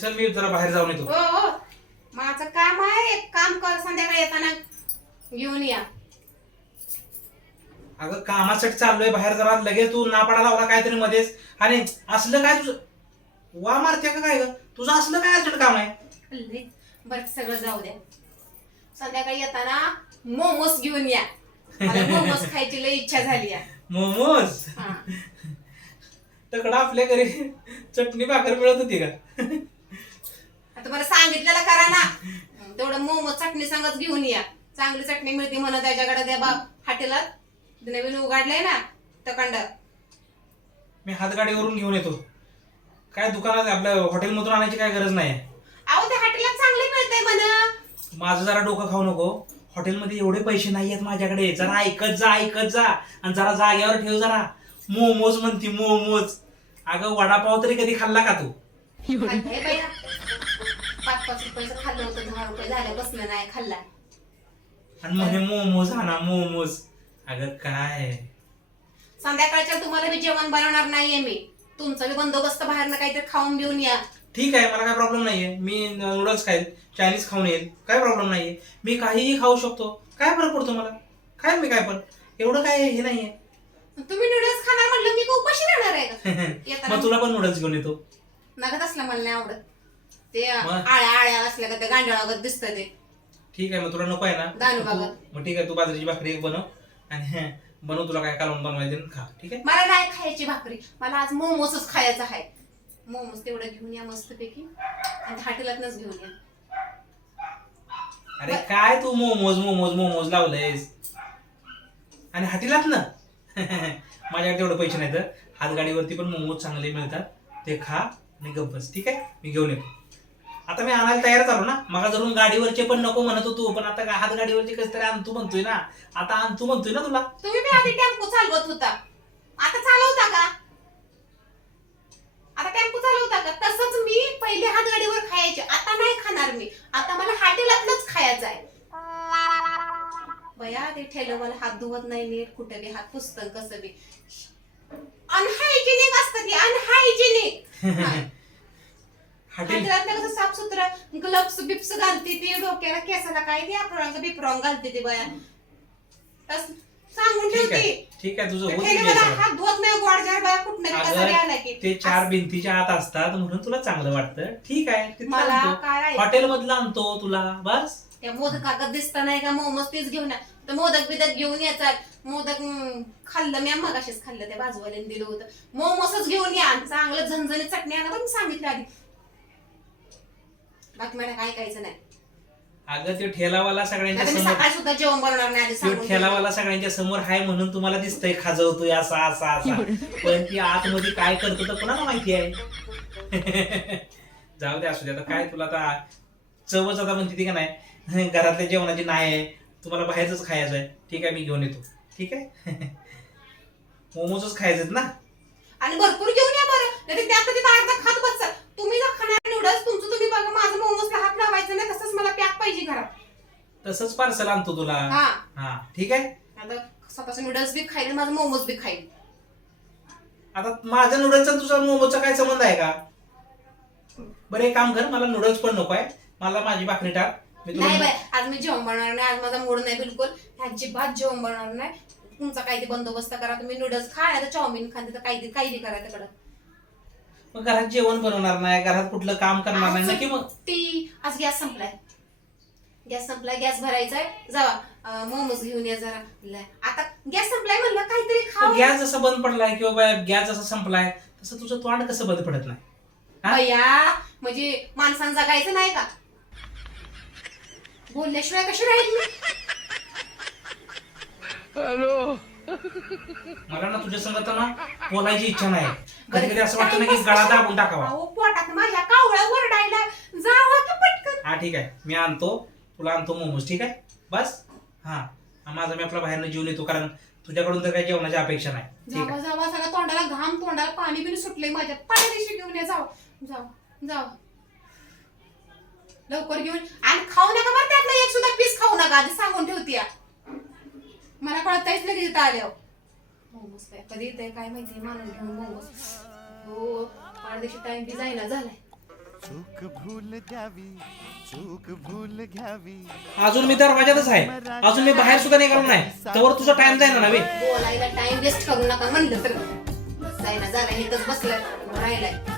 चल मी जरा बाहेर जाऊन येतो. हो हो. माझं काम आहे. एक काम कर संध्याकाळी येताना घेऊन या. अगं कामासाठी चाललोय बाहेर जरा लगेच तू ना पडा लावला काहीतरी मध्येच. आणि असलं काय तुझं? वा मारते का काय ग? तुझं असलं काय अर्जंट काम आहे? बरं सगळं जाऊ द्या. संध्याकाळी येताना मोमोज घेऊन या. मला मोमोज खायची लय इच्छा झाली आहे. मोमोज हा. तकडा आपल्या घरी चटणी भाकर मिळत होती का? बरं सांगितलेलं करा ना. तेवढं मोमोज चटणी संगच घेऊन या. चांगली चटणी मिळते म्हणा त्याच्याकडे त्या बा हॉटेलात नवीन उघडलंय ना तकंड मी हातगाडीवरून घेऊन येतो. काय दुकानात आपल्या हॉटेलमधून आणायची काय गरज नाही अहो त्या हॉटेलात चांगले मिळतंय म्हणा. माझं जरा डोकं खाऊ नको. हॉटेलमध्ये एवढे पैसे नाही आहेत माझ्याकडे. जरा ऐकत जा ऐकत जा. आणि जरा जाग्यावर ठेव जरा. मोमोज म्हणती मोमोज. अगं वडापाव तरी कधी खाल्ला का तू? बाई. पाच रुपयाचं खाल्लं होतं दहा रुपये झालं बसलं नाही खाल्ला. आणि मग हे मोमोज आणा मोमोज. अगं काय? संध्याकाळच्या तुम्हाला बी जेवण बनवणार नाहीये मी. तुमचा बी बंदोबस्त बाहेरनं काहीतरी खाऊन बिऊन या. ठीक आहे मला काय प्रॉब्लेम नाहीये. मी नूडल्स खाईल चायनीज खाऊन येईल. काय प्रॉब्लेम नाहीये? मी काहीही खाऊ शकतो. काय फरक पडतो मला? खाईल मी काय पण. एवढं काय हे नाहीये. तुम्ही नूडल्स खाणार म्हणलं मी उपाशी राहणार आहे का येताना मग तुला पण नूडल्स घेऊन येतो. नगत असलं मला नाही आवडत. ते मग? आळ्या आळ्या असल्या का ते गांडळागत दिसतं ते. ठीक आहे मग तुला नको आहे ना? दानू तू- बाबा. मग ठीक आहे तू बाजरीची भाकरी एक बनव आणि बनव तुला काय कालवून बनवायचं खा ठीक आहे? मला नाही खायची भाकरी. मला आज मोमोसच खायचं आहे. मोमोज तेवढं घेऊन या मस्तपैकी आणि हॉटेलातनच घेऊन या. अरे काय तू मोमोज मोमोज मोमोज लावलंयस? आणि हाटीलात ना माझ्याकडे तेवढे पैसे नाहीत. हातगाडीवरती पण मोमोज चांगले मिळतात. ते खा आणि गप्प बस ठीक आहे? मी घेऊन येतो. आता मी आणायला तयार झालो ना मग धरून गाडीवरचे पण नको म्हणत होतो पण आता काय हातगाडीवरचे कसं तरी आणतो म्हणतोय ना. आता आणतो म्हणतोय ना तुला. तुम्ही बी आधी टेम्पो चालवत होता. आता चालवता का? आता टेम्पो चालवता का? तसंच मी पहिले हात गाडीवर खायचे आता नाही खाणार मी. आता मला हॉटेलातलंच खायचं आहे. बया ते ठेलं मला हात धुवत नाही नीट कुठं बी हात पुसतं कसं बी. अनहायजेनिक असतं ती अनहायजेनिक हॉटेल. हॉटेलात कसं साफसुथरा ग्लव्स बिप्स घालते ती डोक्याला केसाला काय ते आपण बिप्रॉंग घालते ती बया. तस सांगून ठीक आहे. ठेवते. ठीक आहे तुझं होत ठेले मला हात धुवत नाही गोड जार बाया कुठनं बी कसा बी आला अगं की. ते चार भिंतीच्या आत असतात म्हणून तुला चांगलं वाटतं. ठीक आहे मला आणतो. काय आहे? हॉटेल मधलं आणतो तुला बस. त्या मोदकागत दिसता नाही का? मोमोज तीच घेऊन या. तर मोदक बिदक घेऊन यायचा. मोदक हम्म, खाल्लं मी मगाशीच खाल्लं त्या बाजूवाल्याने दिलं होतं. मोमोसच घेऊन या. आणि चांगलं झणझणीत चटणी आणा तर मी सांगितलं आधी. बाकी मला काय ऐकायचं नाही. अगं ते ठेलावाला सगळ्यांच्या समोर सकाळी सुद्धा जेवण बनवणार नाही आधी तो सांगून ठेवते. ठेलावाला सगळ्यांच्या समोर हाय म्हणून तुम्हाला दिसतंय खाजवतोय असा असा असा. पण ती आतमध्ये काय करतो तर कोणाला माहिती आहे? जाऊ दे असू दे. आता काय तुला आता चवच आता म्हणते ती का नाही? घरातल्या जेवणाची नाही आहे. तुम्हाला बाहेरच खायचं आहे. ठीक आहे मी घेऊन येतो. ठीक आहे? मोमोजच खायचं ना? आणि भरपूर घेऊन या बरं. नाही त्यात कधी अर्धा खात बसचा तुम्ही जर खाणार नूडल्स तुमचं तुम्ही बघा माझं मोमोजला हात लावायचं नाही तसंच मला पॅक पाहिजे घरात तसंच पार्सल आणतो तुला. हा. हा ठीक आहे? आता स्वतःचे नूडल्स बी खाईल माझं मोमोज बी खाईल आता माझ्या नूडल्सचा तुझा मोमोचा काय संबंध आहे का? बरं एक काम कर मला नूडल्स पण नको आहे. मला माझी भाकरी टाक. मी नाही तुला बाय आज मी जेवण बनवणार नाही आज माझा मूड नाही बिलकुल. अजिबात जेवण बनवणार नाही. तुमचा काही ते बंदोबस्त करा तुम्ही नूडल्स खा नाही तर चाऊमिन खा नाही तर काही काही बी करा तिकडं. मग घरात जेवण बनवणार नाही घरात कुठलं काम करणार नाही नक्की मग? ती आज गॅस संपलाय. गॅस संपलाय गॅस भरायचा आहे जावा मोमोज घेऊन या जरा. आता गॅस संपलाय म्हणलं काहीतरी खाऊ. गॅस जसा बंद पडलाय किंवा गॅस जसा संपलाय तसं तुझं तोंड कसं बंद पडत नाही? हा? भैया म्हणजे माणसानं जगायचं नाही का? बोलल्याशिवाय कशी राहील मी? मला ना तुझ्या संगत ना बोलायची इच्छा नाही. कधी कधी असं वाटतं ना की गळा दाबून टाकावा. अहो, पोटात माझ्या कावळा वरडायला जावा की पटकन. हा ठीक आहे. मी आणतो. तुला आणतो मोमोज ठीक आहे? बस? हा. हा, माझा मी आपला बाहेरनं जेवून येतो कारण तुझ्याकडून तर काही जेवणाची अपेक्षा नाही. ठीक जावा आहे? जावा सगळं तोंडाला घाम तोंडाला पाणी बिनी सुटलंय माझ्या पाण्या दिवशी घेऊन या जावा. जावा जावा. लवकर घेऊन. आणि खाऊ नका बरं त्यातलं एक सुद्धा पीस खाऊ नका आधी सांगून ठेवती या. मला कळतायच लगेच इथं आल्यावर. मोमोज काय कधी येते काय माहिती मानून घेऊन मोमोज. हो पाडदेशी टाइम बी जाईना झालाय. चूक भूल द्यावी. अजून मी दरवाजातच आहे. अजून मी बाहेर सुद्धा निघालो नाही. तर तुझा टाइम जाईल ना बोलायला टाइम वेस्ट करू नका म्हणलं तर. जायना जरा इथंच बसलं. राहिलाय.